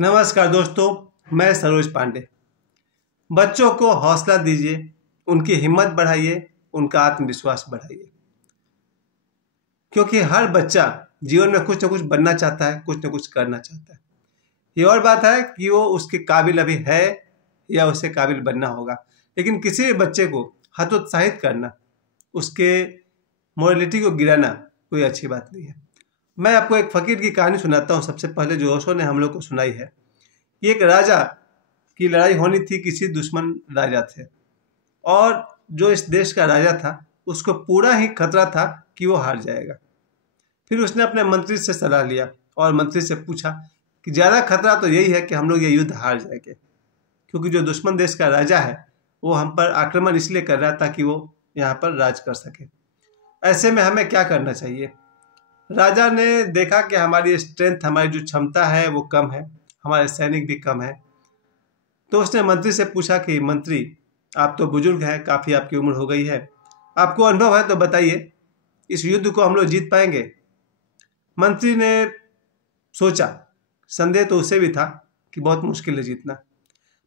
नमस्कार दोस्तों, मैं सरोज पांडे। बच्चों को हौसला दीजिए, उनकी हिम्मत बढ़ाइए, उनका आत्मविश्वास बढ़ाइए, क्योंकि हर बच्चा जीवन में कुछ न कुछ बनना चाहता है, कुछ न कुछ करना चाहता है। ये और बात है कि वो उसके काबिल अभी है या उसे काबिल बनना होगा, लेकिन किसी भी बच्चे को हतोत्साहित करना, उसके मोरालिटी को गिराना कोई अच्छी बात नहीं है। मैं आपको एक फ़कीर की कहानी सुनाता हूँ। सबसे पहले जो ओशो ने हम लोग को सुनाई है। एक राजा की लड़ाई होनी थी, किसी दुश्मन राजा थे, और जो इस देश का राजा था उसको पूरा ही खतरा था कि वो हार जाएगा। फिर उसने अपने मंत्री से सलाह लिया और मंत्री से पूछा कि ज़्यादा खतरा तो यही है कि हम लोग ये युद्ध हार जाएंगे, क्योंकि जो दुश्मन देश का राजा है वो हम पर आक्रमण इसलिए कर रहा था ताकि वो यहाँ पर राज कर सके। ऐसे में हमें क्या करना चाहिए? राजा ने देखा कि हमारी स्ट्रेंथ, हमारी जो क्षमता है वो कम है, हमारे सैनिक भी कम है। तो उसने मंत्री से पूछा कि मंत्री, आप तो बुजुर्ग हैं, काफ़ी आपकी उम्र हो गई है, आपको अनुभव है, तो बताइए इस युद्ध को हम लोग जीत पाएंगे? मंत्री ने सोचा, संदेह तो उसे भी था कि बहुत मुश्किल है जीतना,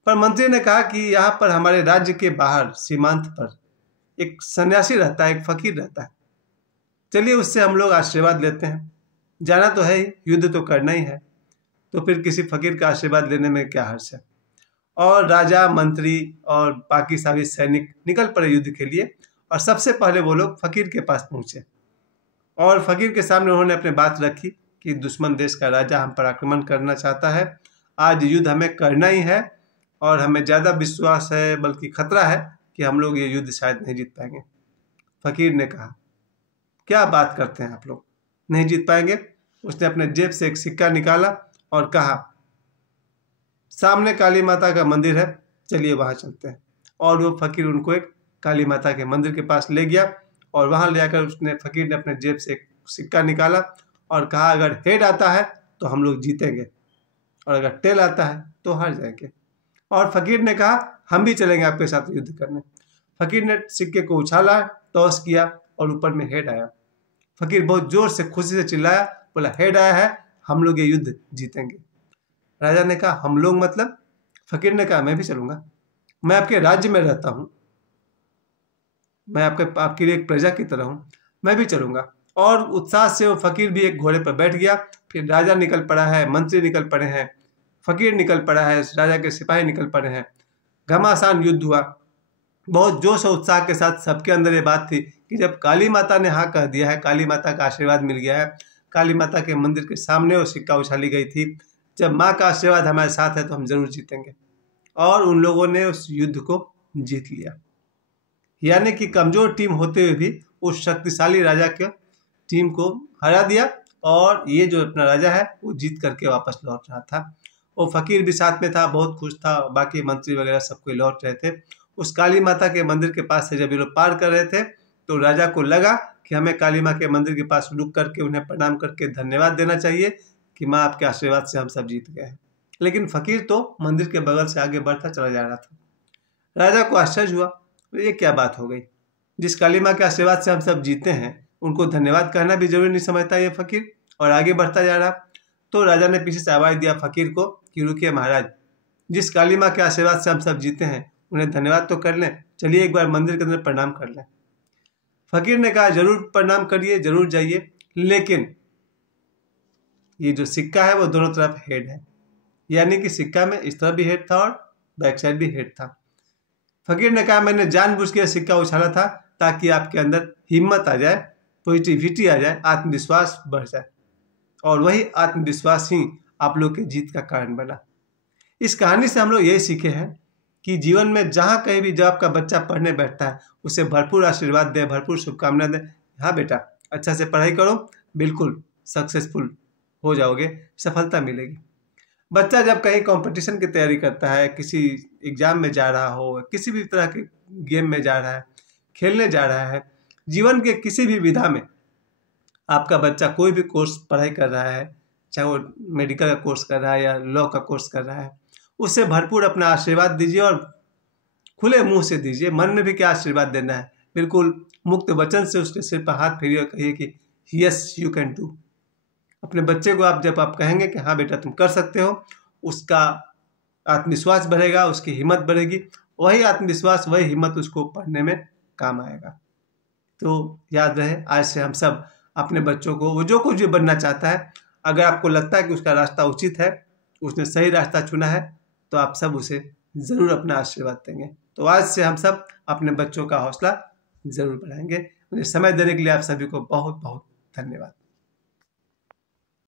पर मंत्री ने कहा कि यहाँ पर हमारे राज्य के बाहर सीमांत पर एक सन्यासी रहता है, एक फकीर रहता है, चलिए उससे हम लोग आशीर्वाद लेते हैं। जाना तो है ही, युद्ध तो करना ही है, तो फिर किसी फकीर का आशीर्वाद लेने में क्या हर्ज है। और राजा, मंत्री और बाकी सभी सैनिक निकल पड़े युद्ध के लिए, और सबसे पहले वो लोग फकीर के पास पहुंचे और फकीर के सामने उन्होंने अपनी बात रखी कि दुश्मन देश का राजा हम पर आक्रमण करना चाहता है, आज युद्ध हमें करना ही है, और हमें ज़्यादा विश्वास है, बल्कि खतरा है कि हम लोग ये युद्ध शायद नहीं जीत पाएंगे। फकीर ने कहा, क्या बात करते हैं आप लोग, नहीं जीत पाएंगे? उसने अपने जेब से एक सिक्का निकाला और कहा, सामने काली माता का मंदिर है, चलिए वहाँ चलते हैं। और वो फकीर उनको एक काली माता के मंदिर के पास ले गया, और वहाँ ले आकर फकीर ने अपने जेब से एक सिक्का निकाला और कहा, अगर हेड आता है तो हम लोग जीतेंगे, और अगर टेल आता है तो हार जाएंगे। और फकीर ने कहा, हम भी चलेंगे आपके साथ युद्ध करने। फकीर ने सिक्के को उछाला, टॉस किया और ऊपर में हेड आया। फकीर बहुत जोर से खुशी से चिल्लाया, बोला, हेड आया है, हम लोग ये युद्ध जीतेंगे। राजा ने कहा, हम लोग मतलब? फकीर ने कहा, मैं भी चलूंगा, मैं आपके राज्य में रहता हूँ, मैं आपके लिए एक प्रजा की तरह हूँ, मैं भी चलूंगा। और उत्साह से वो फकीर भी एक घोड़े पर बैठ गया। फिर राजा निकल पड़ा है, मंत्री निकल पड़े हैं, फकीर निकल पड़ा है, राजा के सिपाही निकल पड़े हैं। घमासान युद्ध हुआ। बहुत जोश और उत्साह के साथ सबके अंदर ये बात थी कि जब काली माता ने हाँ कह दिया है, काली माता का आशीर्वाद मिल गया है, काली माता के मंदिर के सामने वो सिक्का उछाली गई थी, जब माँ का आशीर्वाद हमारे साथ है तो हम जरूर जीतेंगे। और उन लोगों ने उस युद्ध को जीत लिया। यानी कि कमजोर टीम होते हुए भी उस शक्तिशाली राजा के टीम को हरा दिया, और ये जो अपना राजा है वो जीत करके वापस लौट रहा था। वो फकीर भी साथ में था, बहुत खुश था, बाकी मंत्री वगैरह सब कोई लौट रहे थे। उस काली माता के मंदिर के पास से जब ये लोग पार कर रहे थे तो राजा को लगा कि हमें काली माँ के मंदिर के पास रुक करके उन्हें प्रणाम करके धन्यवाद देना चाहिए कि माँ आपके आशीर्वाद से हम सब जीत गए हैं। लेकिन फकीर तो मंदिर के बगल से आगे बढ़ता चला जा रहा था। राजा को आश्चर्य हुआ, ये क्या बात हो गई, जिस काली माँ के आशीर्वाद से हम सब जीते हैं उनको धन्यवाद कहना भी जरूरी नहीं समझता ये फकीर, और आगे बढ़ता जा रहा। तो राजा ने पीछे से आवाज दिया फकीर को कि रुकिए महाराज, जिस काली माँ के आशीर्वाद से हम सब जीते हैं उन्हें धन्यवाद तो कर लें, चलिए एक बार मंदिर के अंदर प्रणाम कर लें। फकीर ने कहा, जरूर प्रणाम करिए, जरूर जाइए, लेकिन ये जो सिक्का है वो दोनों तरफ हेड है, यानी कि सिक्का में इस तरफ भी हेड था और बैक साइड भी हेड था। फकीर ने कहा, मैंने जानबूझ के सिक्का उछाला था ताकि आपके अंदर हिम्मत आ जाए, पॉजिटिविटी आ जाए, आत्मविश्वास बढ़ जाए, और वही आत्मविश्वास ही आप लोग के जीत का कारण बना। इस कहानी से हम लोग यही सीखे हैं कि जीवन में जहाँ कहीं भी जब आपका बच्चा पढ़ने बैठता है उसे भरपूर आशीर्वाद दें, भरपूर शुभकामनाएं दें। हाँ बेटा, अच्छा से पढ़ाई करो, बिल्कुल सक्सेसफुल हो जाओगे, सफलता मिलेगी। बच्चा जब कहीं कंपटीशन की तैयारी करता है, किसी एग्जाम में जा रहा हो, किसी भी तरह के गेम में जा रहा है, खेलने जा रहा है, जीवन के किसी भी विधा में आपका बच्चा कोई भी कोर्स पढ़ाई कर रहा है, चाहे वो मेडिकल का कोर्स कर रहा है या लॉ का कोर्स कर रहा है, उससे भरपूर अपना आशीर्वाद दीजिए, और खुले मुंह से दीजिए। मन में भी क्या आशीर्वाद देना है, बिल्कुल मुक्त वचन से उसके सिर पर हाथ फेरिए और कहिए कि यस यू कैन डू। अपने बच्चे को जब आप कहेंगे कि हाँ बेटा तुम कर सकते हो, उसका आत्मविश्वास बढ़ेगा, उसकी हिम्मत बढ़ेगी, वही आत्मविश्वास वही हिम्मत उसको पढ़ने में काम आएगा। तो याद रहे, आज से हम सब अपने बच्चों को, वो जो कुछ भी बनना चाहता है, अगर आपको लगता है कि उसका रास्ता उचित है, उसने सही रास्ता चुना है, तो आप सब उसे ज़रूर अपना आशीर्वाद देंगे। तो आज से हम सब अपने बच्चों का हौसला ज़रूर बढ़ाएंगे। मुझे समय देने के लिए आप सभी को बहुत बहुत धन्यवाद।